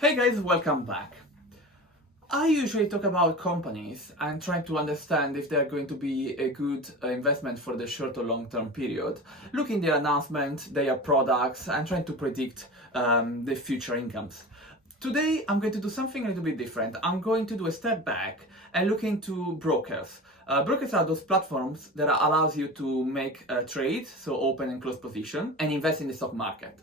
Hey guys, welcome back. I usually talk about companies and try to understand if they're going to be a good investment for the short or long term period, looking their announcement, their products, and trying to predict the future incomes. Today, I'm going to do something a little bit different. I'm going to do a step back and look into brokers. Brokers are those platforms that allows you to make a trade, so open and close position, and invest in the stock market.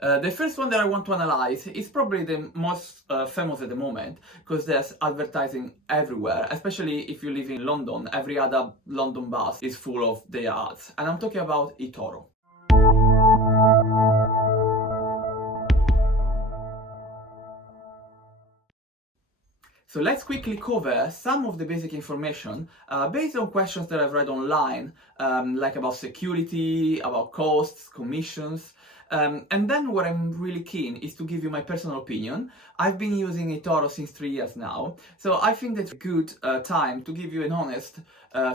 The first one that I want to analyze is probably the most famous at the moment because there's advertising everywhere, especially if you live in London. Every other London bus is full of their ads, and I'm talking about eToro. So let's quickly cover some of the basic information based on questions that I've read online, like about security, about costs, commissions. And then what I'm really keen is to give you my personal opinion. I've been using eToro since 3 years now, so I think that's a good time to give you an honest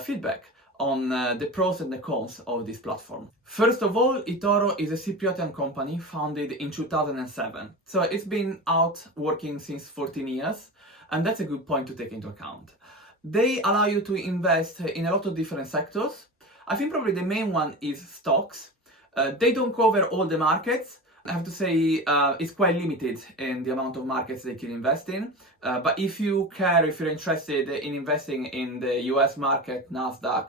feedback on the pros and the cons of this platform. First of all, eToro is a Cypriotian company founded in 2007. So it's been out working since 14 years, and that's a good point to take into account. They allow you to invest in a lot of different sectors. I think probably the main one is stocks. They don't cover all the markets. I have to say it's quite limited in the amount of markets they can invest in. But if you're interested in investing in the US market, NASDAQ,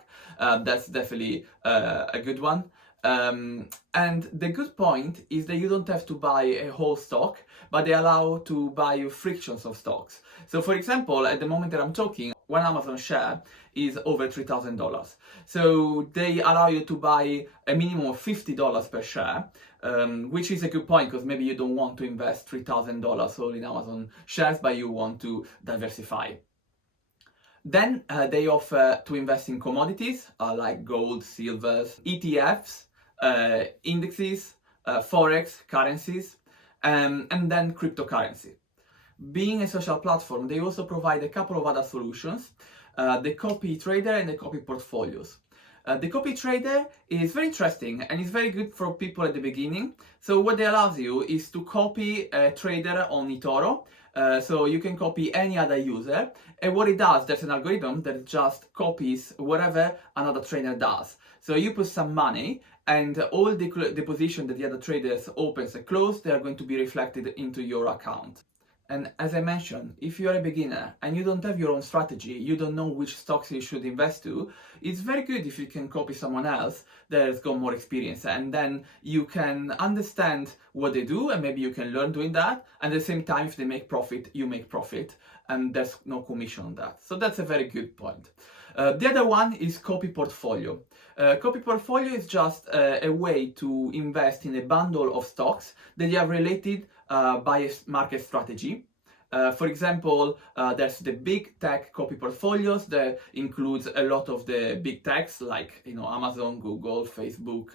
that's definitely a good one. And the good point is that you don't have to buy a whole stock, but they allow to buy you fractions of stocks. So for example, at the moment that I'm talking, one Amazon share is over $3,000. So they allow you to buy a minimum of $50 per share, which is a good point because maybe you don't want to invest $3,000 all in Amazon shares, but you want to diversify. Then they offer to invest in commodities like gold, silvers, ETFs, indexes, forex, currencies, and then cryptocurrency. Being a social platform, they also provide a couple of other solutions, the copy trader and the copy portfolios. The copy trader is very interesting and it's very good for people at the beginning. So what they allows you is to copy a trader on eToro. So you can copy any other user, and what it does, there's an algorithm that just copies whatever another trader does. So you put some money, and all the position that the other traders opens and close, they are going to be reflected into your account. And as I mentioned, if you're a beginner and you don't have your own strategy, you don't know which stocks you should invest to, it's very good if you can copy someone else that has got more experience, and then you can understand what they do and maybe you can learn doing that. And at the same time, if they make profit, you make profit, and there's no commission on that. So that's a very good point. The other one is copy portfolio. Copy portfolio is just a way to invest in a bundle of stocks that you have related by a market strategy. For example, there's the big tech copy portfolios that includes a lot of the big techs like Amazon, Google, Facebook,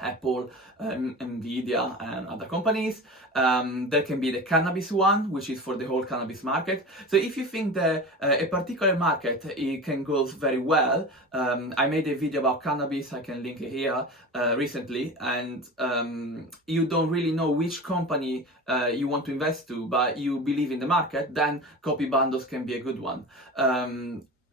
Apple, Nvidia, and other companies. There can be the cannabis one, which is for the whole cannabis market. So if you think that a particular market it can go very well, I made a video about cannabis, I can link it here recently, and you don't really know which company you want to invest to, but you believe in the market, then copy bundles can be a good one.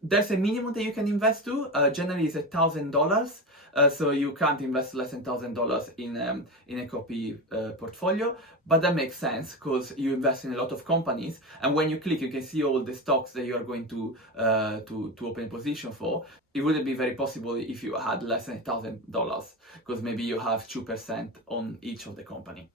There's a minimum that you can invest to, generally it's $1,000, so you can't invest less than $1,000 in a copy portfolio, but that makes sense because you invest in a lot of companies, and when you click you can see all the stocks that you are going to open a position for. It wouldn't be very possible if you had less than $1,000 because maybe you have 2% on each of the company.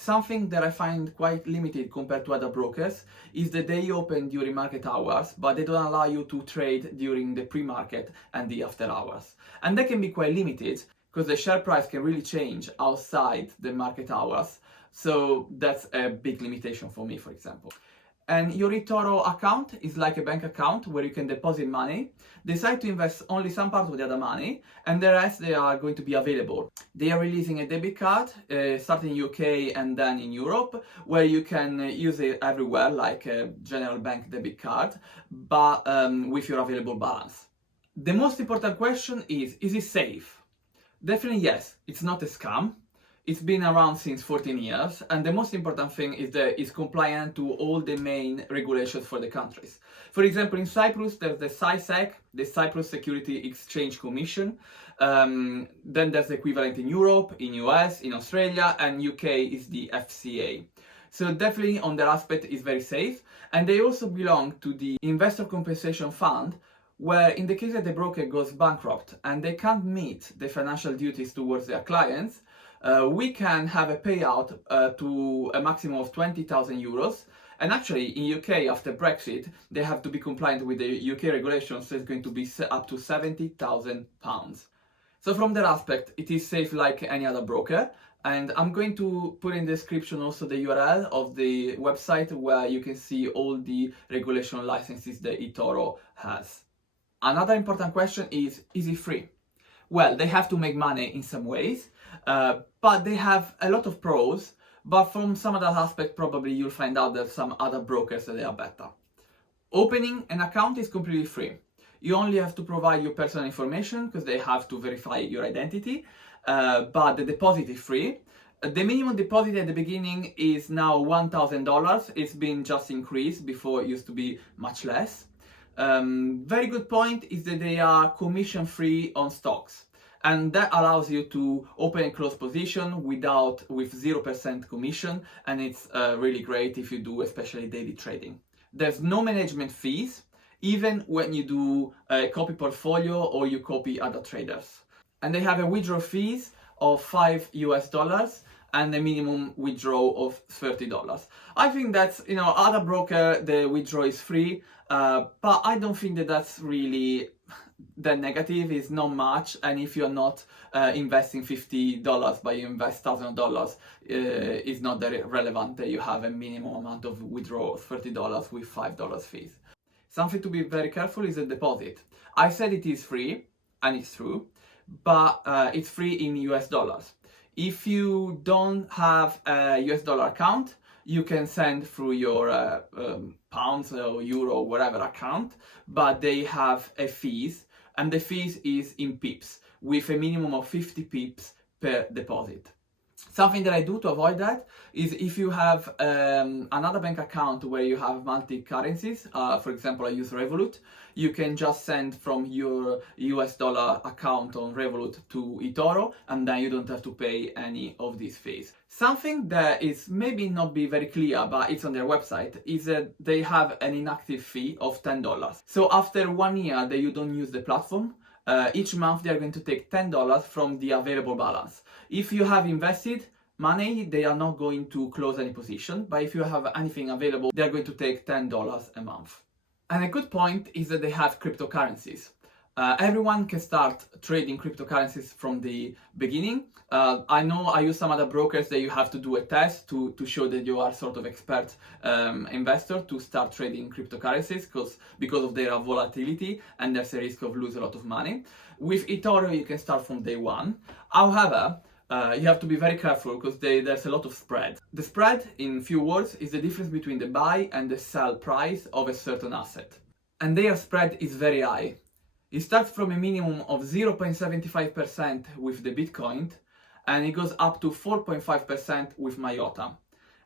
Something that I find quite limited compared to other brokers is that they open during market hours, but they don't allow you to trade during the pre-market and the after hours. And that can be quite limited because the share price can really change outside the market hours. So that's a big limitation for me, for example. And your eToro account is like a bank account where you can deposit money, decide to invest only some part of the other money, and the rest they are going to be available. They are releasing a debit card, starting in UK and then in Europe, where you can use it everywhere like a general bank debit card, but with your available balance. The most important question is it safe? Definitely yes, it's not a scam. It's been around since 14 years, and the most important thing is that it's compliant to all the main regulations for the countries. For example, in Cyprus, there's the CySEC, the Cyprus Security Exchange Commission. Then there's the equivalent in Europe, in US, in Australia, and UK is the FCA. So definitely on their aspect is very safe, and they also belong to the Investor Compensation Fund, where in the case that the broker goes bankrupt and they can't meet the financial duties towards their clients, we can have a payout to a maximum of 20,000 euros. And actually, in UK, after Brexit, they have to be compliant with the UK regulations, so it's going to be up to £70,000. So from that aspect, it is safe like any other broker. And I'm going to put in the description also the URL of the website where you can see all the regulation licenses that eToro has. Another important question is it free? Well, they have to make money in some ways, but they have a lot of pros, but from some other aspect probably you'll find out that some other brokers that they are better. Opening an account is completely free. You only have to provide your personal information because they have to verify your identity, but the deposit is free. The minimum deposit at the beginning is now $1,000. It's been just increased, before it used to be much less. Very good point is that they are commission free on stocks, and that allows you to open and close position with 0% commission, and it's really great if you do especially daily trading. There's no management fees, even when you do a copy portfolio or you copy other traders. And they have a withdrawal fees of $5 and a minimum withdrawal of $30. I think that's, other broker, the withdrawal is free, but I don't think that that's really that negative. Is not much, and if you're not investing $50 but you invest $1,000, it's not that relevant that you have a minimum amount of withdrawal of $30 with $5 fees. Something to be very careful is the deposit. I said it is free, and it's true, but it's free in US dollars. If you don't have a US dollar account, you can send through your pounds or euro, whatever account, but they have a fees, and the fees is in pips, with a minimum of 50 pips per deposit. Something that I do to avoid that is if you have another bank account where you have multi-currencies, for example, I use Revolut, you can just send from your US dollar account on Revolut to eToro, and then you don't have to pay any of these fees. Something that is maybe not be very clear, but it's on their website, is that they have an inactive fee of $10. So after 1 year that you don't use the platform, each month they are going to take $10 from the available balance. If you have invested money, they are not going to close any position, but if you have anything available, they are going to take $10 a month. And a good point is that they have cryptocurrencies. Everyone can start trading cryptocurrencies from the beginning. I know I use some other brokers that you have to do a test to show that you are sort of expert investor to start trading cryptocurrencies because of their volatility, and there's a risk of losing a lot of money. With eToro, you can start from day one. However, you have to be very careful because there's a lot of spread. The spread, in few words, is the difference between the buy and the sell price of a certain asset. And their spread is very high. It starts from a minimum of 0.75% with the Bitcoin, and it goes up to 4.5% with Mayota.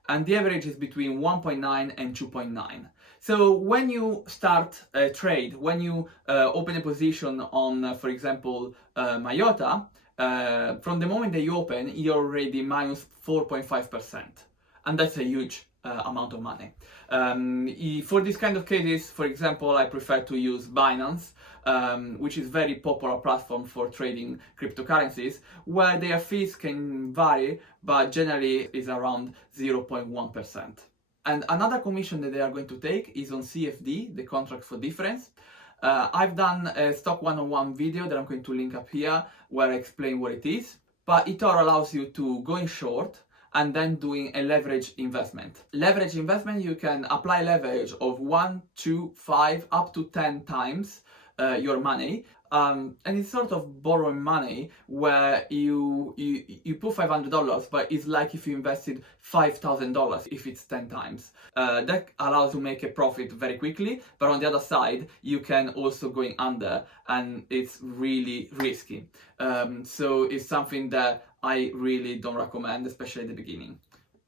And the average is between 1.9 and 2.9. So when you start a trade, when you open a position on, for example, Mayota, from the moment that you open, you're already minus 4.5%. And that's a huge amount of money. For this kind of cases, for example, I prefer to use Binance, which is very popular platform for trading cryptocurrencies, where their fees can vary, but generally is around 0.1%. And another commission that they are going to take is on CFD, the contract for difference. I've done a Stock 101 video that I'm going to link up here, where I explain what it is. But eToro allows you to go in short and then doing a leverage investment. Leverage investment, you can apply leverage of 1, 2, 5, up to 10 times your money. And it's sort of borrowing money where you put $500, but it's like if you invested $5,000 if it's 10 times. That allows you to make a profit very quickly, but on the other side, you can also going under, and it's really risky. So it's something that I really don't recommend, especially at the beginning.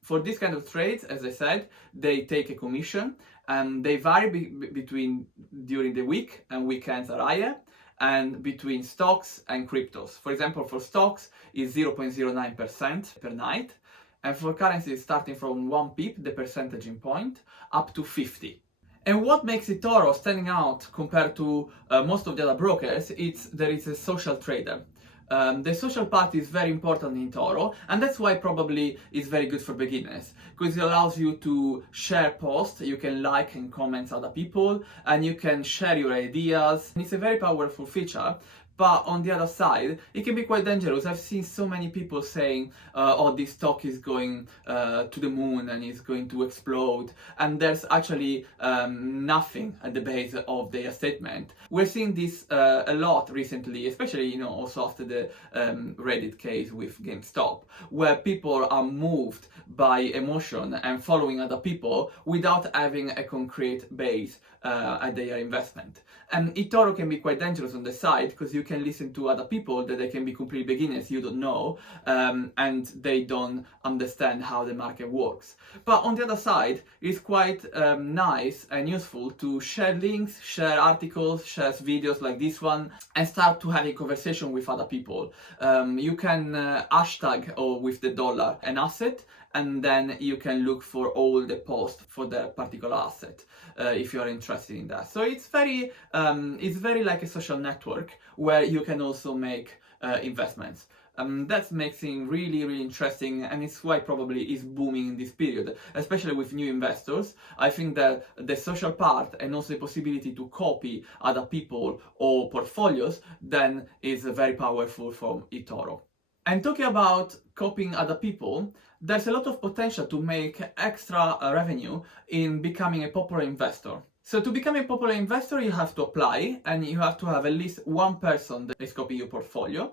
For this kind of trades, as I said, they take a commission and they vary between during the week, and weekends are higher, and between stocks and cryptos. For example, for stocks is 0.09% per night, and for currencies starting from 1 pip, the percentage point, up to 50. And what makes eToro standing out compared to most of the other brokers, there is a social trader. The social part is very important in eToro, and that's why probably it's very good for beginners, because it allows you to share posts, you can like and comment other people, and you can share your ideas. And it's a very powerful feature. But on the other side, it can be quite dangerous. I've seen so many people saying, oh, this stock is going to the moon and is going to explode. And there's actually nothing at the base of their statement. We're seeing this a lot recently, especially, also after the Reddit case with GameStop, where people are moved by emotion and following other people without having a concrete base at their investment. And eToro can be quite dangerous on the side, because you can listen to other people that they can be complete beginners you don't know, and they don't understand how the market works. But on the other side, it's quite nice and useful to share links, share articles, share videos like this one, and start to have a conversation with other people. You can hashtag or with the dollar an asset, and then you can look for all the posts for that particular asset if you are interested in that. So it's very like a social network where you can also make investments. That makes it really, really interesting, and it's why probably is booming in this period, especially with new investors. I think that the social part and also the possibility to copy other people or portfolios then is very powerful from eToro. And talking about copying other people, there's a lot of potential to make extra revenue in becoming a popular investor. So to become a popular investor, you have to apply, and you have to have at least one person that is copying your portfolio.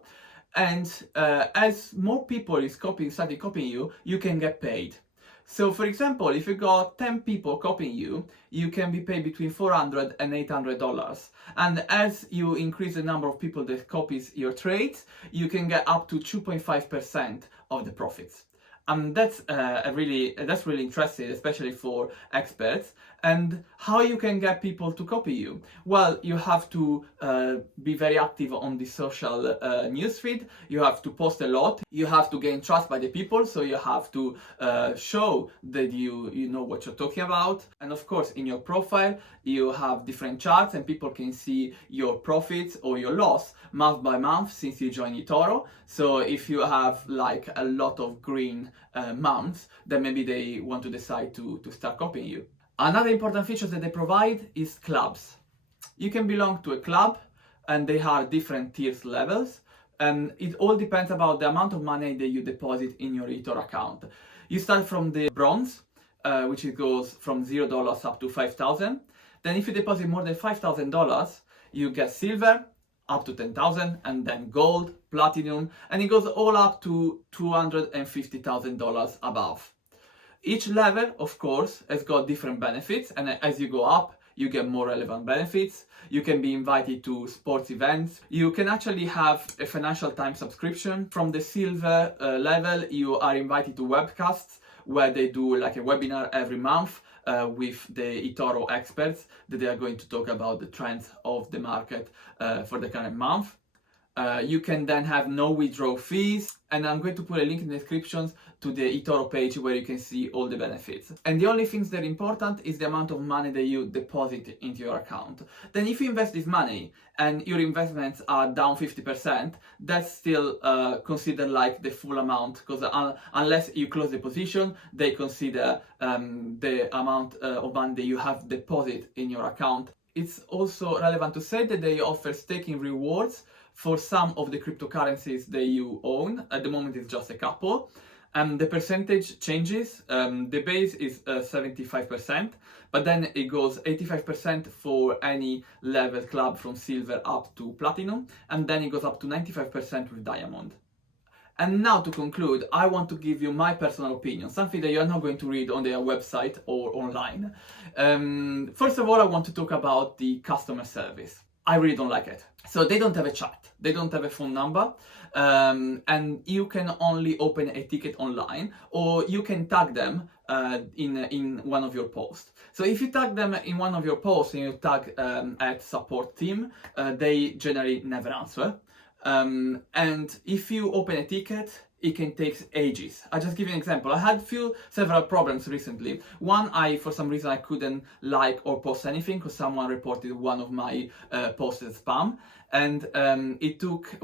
And as more people starting copying you, you can get paid. So for example, if you got 10 people copying you, you can be paid between $400 and $800. And as you increase the number of people that copies your trades, you can get up to 2.5% of the profits. And that's really interesting, especially for experts. And how you can get people to copy you? Well, you have to be very active on the social newsfeed. You have to post a lot. You have to gain trust by the people. So you have to show that you know what you're talking about. And of course, in your profile, you have different charts, and people can see your profits or your loss month by month since you joined eToro. So if you have like a lot of green months, then maybe they want to decide to start copying you. Another important feature that they provide is clubs. You can belong to a club, and they have different tiers levels, and it all depends about the amount of money that you deposit in your eToro account. You start from the bronze, which it goes from $0 up to $5,000. Then if you deposit more than $5,000, you get silver up to $10,000, and then gold, platinum, and it goes all up to $250,000 above. Each level, of course, has got different benefits, and as you go up, you get more relevant benefits. You can be invited to sports events. You can actually have a Financial Times subscription. From the silver level, you are invited to webcasts where they do like a webinar every month with the eToro experts that they are going to talk about the trends of the market for the current month. You can then have no withdrawal fees, and I'm going to put a link in the description to the eToro page where you can see all the benefits. And the only things that are important is the amount of money that you deposit into your account. Then if you invest this money and your investments are down 50%, that's still considered like the full amount, because unless you close the position, they consider the amount of money that you have deposited in your account. It's also relevant to say that they offer staking rewards for some of the cryptocurrencies that you own. At the moment, it's just a couple. The percentage changes. The base is 75%, but then it goes 85% for any level club from silver up to platinum, and then it goes up to 95% with diamond. And now to conclude, I want to give you my personal opinion, something that you're not going to read on their website or online. First of all, I want to talk about the customer service. I really don't like it. So they don't have a chat, they don't have a phone number, and you can only open a ticket online, or you can tag them in one of your posts. So if you tag them in one of your posts and you tag at support team, they generally never answer. And if you open a ticket, it can take ages. I'll just give you an example. I had several problems recently. One, for some reason I couldn't like or post anything because someone reported one of my posts as spam. And it took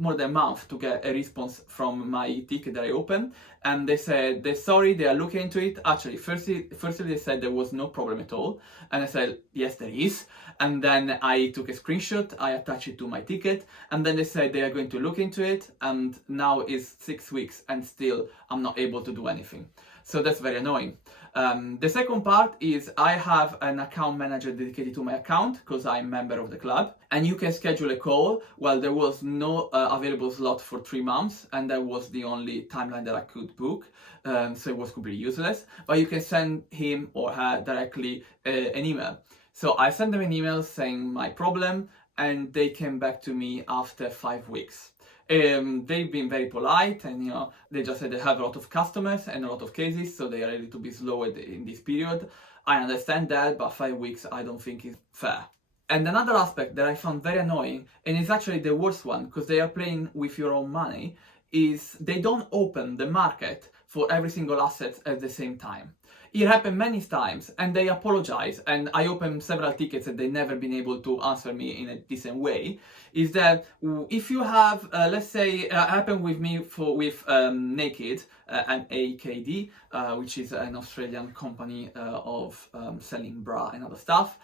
more than a month to get a response from my ticket that I opened. And they said they're sorry, they are looking into it. Actually, firstly they said there was no problem at all. And I said, yes, there is. And then I took a screenshot, I attached it to my ticket, and then they said they are going to look into it, and now it's 6 weeks and still I'm not able to do anything. So that's very annoying. The second part is I have an account manager dedicated to my account because I'm a member of the club, and you can schedule a call. Well, there was no available slot for 3 months, and that was the only timeline that I could book, so it was completely useless. But you can send him or her directly an email. So I sent them an email saying my problem, and they came back to me after 5 weeks. They've been very polite, and they just said they have a lot of customers and a lot of cases, so they are ready to be slow in this period. I understand that, but 5 weeks I don't think is fair. And another aspect that I found very annoying, and it's actually the worst one because they are playing with your own money, is they don't open the market for every single asset at the same time. It happened many times, and they apologize, and I opened several tickets and they never been able to answer me in a decent way. Is that if you have, let's say, happened with me with Naked, and AKD, which is an Australian company of selling bra and other stuff,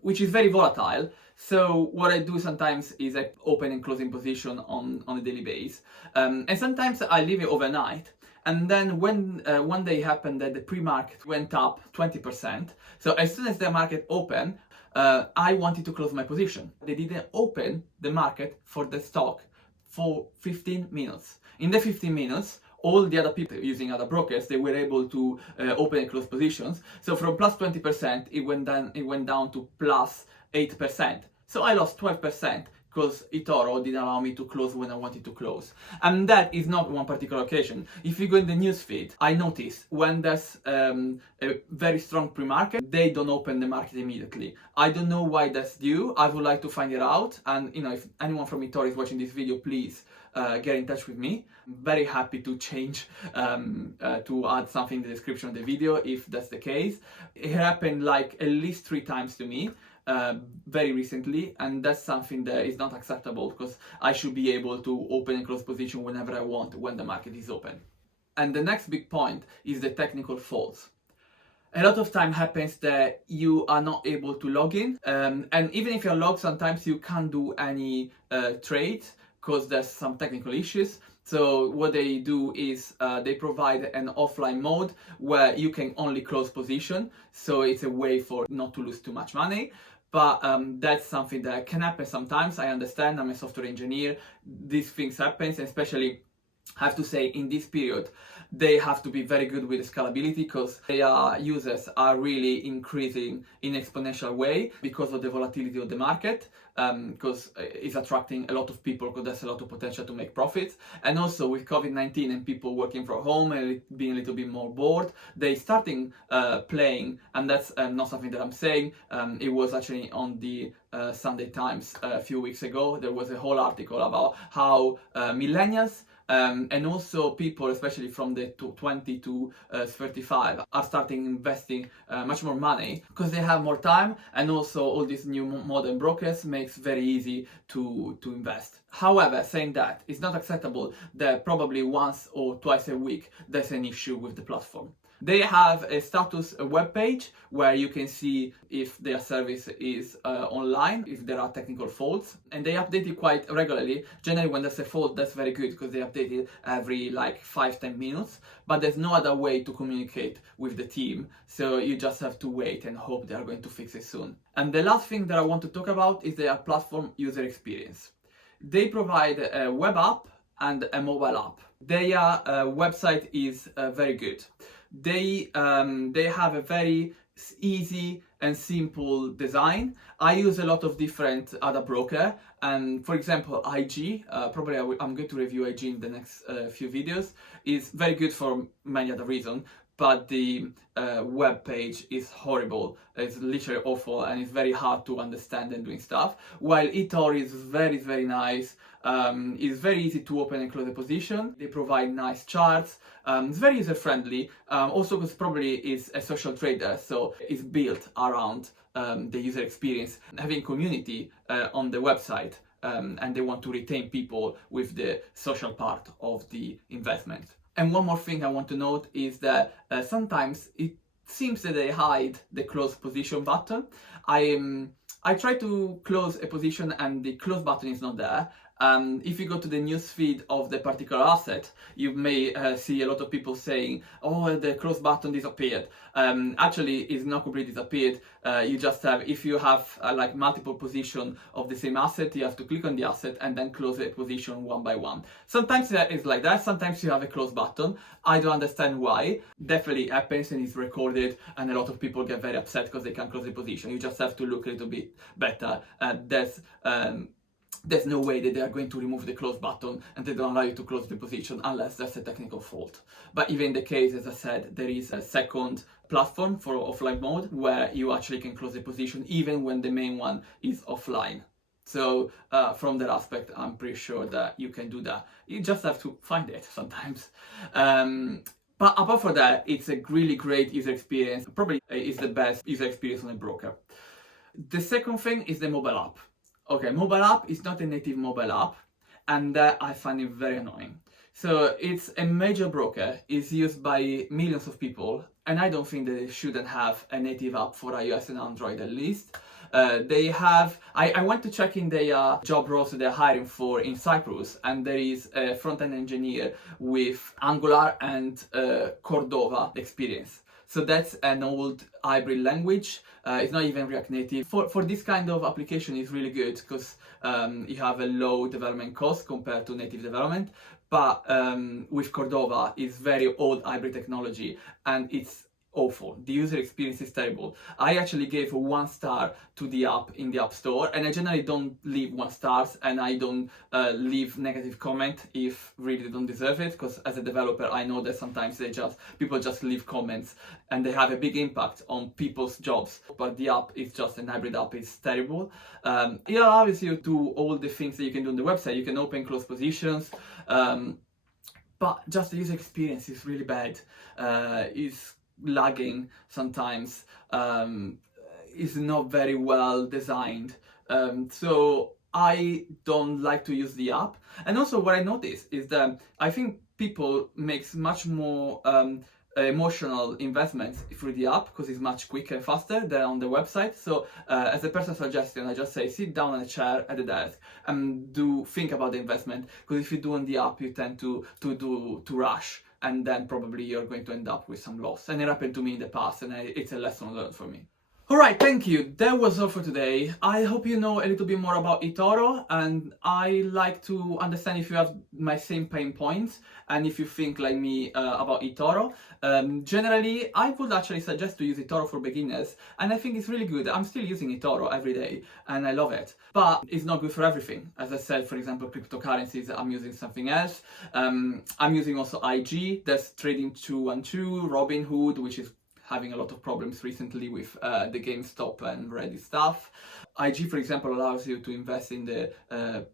which is very volatile. So what I do sometimes is I open and closing position on a daily basis, and sometimes I leave it overnight. And then when one day happened that the pre-market went up 20%, so as soon as the market opened, I wanted to close my position. They didn't open the market for the stock for 15 minutes. In the 15 minutes, all the other people using other brokers, they were able to open and close positions. So from plus 20%, it went down to plus 8%. So I lost 12%. Because eToro didn't allow me to close when I wanted to close. And that is not one particular occasion. If you go in the newsfeed, I notice when there's a very strong pre-market, they don't open the market immediately. I don't know why that's due. I would like to find it out. And if anyone from eToro is watching this video, please get in touch with me. I'm very happy to change, to add something in the description of the video if that's the case. It happened like at least 3 times to me. Very recently, and that's something that is not acceptable because I should be able to open and close position whenever I want when the market is open. And the next big point is the technical faults. A lot of time happens that you are not able to log in, and even if you're logged, sometimes you can't do any trade because there's some technical issues. So what they do is they provide an offline mode where you can only close position. So it's a way for not to lose too much money. But that's something that can happen sometimes. I understand, I'm a software engineer. These things happen, especially, I have to say, in this period, they have to be very good with scalability because their users are really increasing in exponential way because of the volatility of the market, because it's attracting a lot of people because there's a lot of potential to make profits. And also with COVID-19 and people working from home and being a little bit more bored, they starting playing, and that's not something that I'm saying. It was actually on the Sunday Times a few weeks ago. There was a whole article about how millennials and also people, especially from the 20 to 35, are starting investing much more money because they have more time, and also all these new modern brokers makes very easy to invest. However, saying that, it's not acceptable that probably once or twice a week there's an issue with the platform. They have a status web page where you can see if their service is online, if there are technical faults, and they update it quite regularly. Generally, when there's a fault, that's very good because they update it every like 5-10 minutes, but there's no other way to communicate with the team. So you just have to wait and hope they are going to fix it soon. And the last thing that I want to talk about is their platform user experience. They provide a web app and a mobile app. Their website is very good. They have a very easy and simple design. I use a lot of different other broker, and for example IG, probably I'm going to review IG in the next few videos, is very good for many other reasons, but the web page is horrible. It's literally awful, and it's very hard to understand and doing stuff. While eToro is very nice. It's very easy to open and close a position. They provide nice charts. It's very user friendly. Also because probably it's a social trader, so it's built around the user experience, having community on the website. And they want to retain people with the social part of the investment. And one more thing I want to note is that sometimes it seems that they hide the close position button. I try to close a position and the close button is not there. If you go to the news feed of the particular asset, you may see a lot of people saying, oh, the close button disappeared. Actually, it's not completely disappeared. You just have, if you have like multiple position of the same asset, you have to click on the asset and then close the position one by one. Sometimes it's like that. Sometimes you have a close button. I don't understand why. Definitely happens and is recorded, and a lot of people get very upset because they can't close the position. You just have to look a little bit better. There's no way that they are going to remove the close button and they don't allow you to close the position unless there's a technical fault. But even in the case, as I said, there is a second platform for offline mode where you actually can close the position even when the main one is offline. So from that aspect, I'm pretty sure that you can do that. You just have to find it sometimes. But apart from that, it's a really great user experience. Probably is the best user experience on a broker. The second thing is the mobile app. Okay, mobile app is not a native mobile app, and that I find it very annoying. So it's a major broker, it's used by millions of people, and I don't think that they shouldn't have a native app for iOS and Android at least. They have, I went to check in their job roles that they're hiring for in Cyprus, and there is a front-end engineer with Angular and Cordova experience. So that's an old hybrid language. It's not even React Native. For this kind of application, it's really good because you have a low development cost compared to native development. But with Cordova, it's very old hybrid technology, and it's awful. The user experience is terrible. I actually gave 1 star to the app in the App Store, and I generally don't leave 1 stars, and I don't leave negative comment if really they don't deserve it, because as a developer I know that sometimes people just leave comments and they have a big impact on people's jobs. But the app is just an hybrid app, it's terrible. It allows you to do all the things that you can do on the website. You can open close positions, but just the user experience is really bad. It's lagging sometimes, is not very well designed, so I don't like to use the app. And also what I noticed is that I think people make much more emotional investments through the app because it's much quicker and faster than on the website. So as a personal suggestion, I just say sit down on a chair at the desk and think about the investment, because if you do on the app you tend to rush, and then probably you're going to end up with some loss. And it happened to me in the past, and it's a lesson learned for me. Alright, thank you. That was all for today. I hope you know a little bit more about eToro, and I like to understand if you have my same pain points and if you think like me about eToro. Generally, I would actually suggest to use eToro for beginners, and I think it's really good. I'm still using eToro every day and I love it, but it's not good for everything. As I said, for example, cryptocurrencies, I'm using something else. I'm using also IG, that's trading 212, Robinhood, which is having a lot of problems recently with the GameStop and Reddit stuff. IG, for example, allows you to invest in the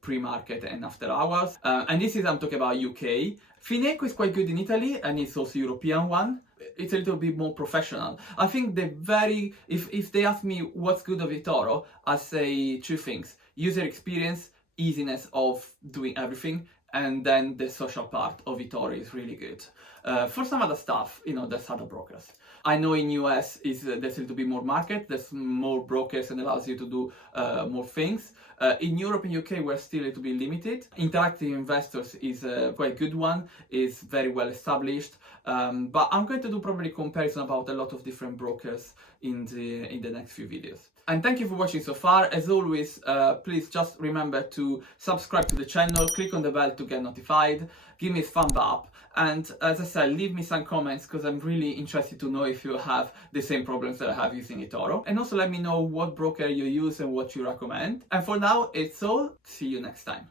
pre-market and after hours. And this is, I'm talking about UK. Fineco is quite good in Italy, and it's also European one. It's a little bit more professional. I think if they ask me what's good of eToro, I say 2 things: user experience, easiness of doing everything, and then the social part of eToro is really good. For some other stuff, there's other brokers. I know in US there's a little bit more market, there's more brokers and allows you to do more things. In Europe and UK we're still a little bit limited. Interactive Investors is a quite good one, is very well established, but I'm going to do probably comparison about a lot of different brokers in the next few videos. And thank you for watching so far. As always, please just remember to subscribe to the channel, click on the bell to get notified. give me a thumb up. And as I said, leave me some comments because I'm really interested to know if you have the same problems that I have using eToro. And also let me know what broker you use and what you recommend. And for now, it's all. See you next time.